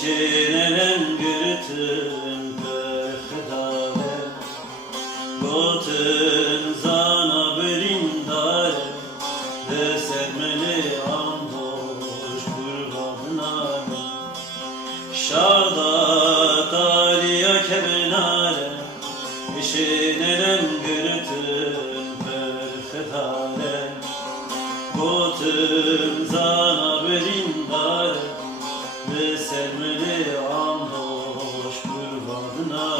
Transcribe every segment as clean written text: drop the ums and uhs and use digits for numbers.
Şenenen gürtün berxedare Gotun zana berindare Desermeli amdoş kurbanare Şada tariya kebnare Şenenen gürtün berxedare Gotun zana berindare Sermeli amdoş kurbanına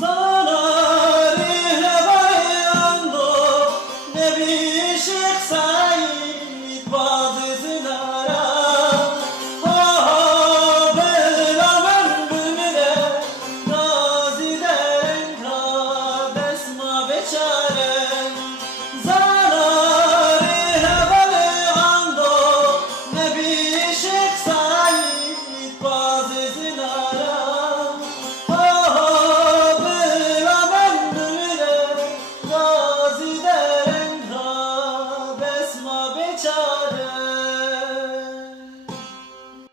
Zanari hevai ando Ne bir Şeyh Said bazı zinara Ha bela ben bümüle Gazi deren ka desma beçare Zanari hevai ando Ne bir Şeyh Çare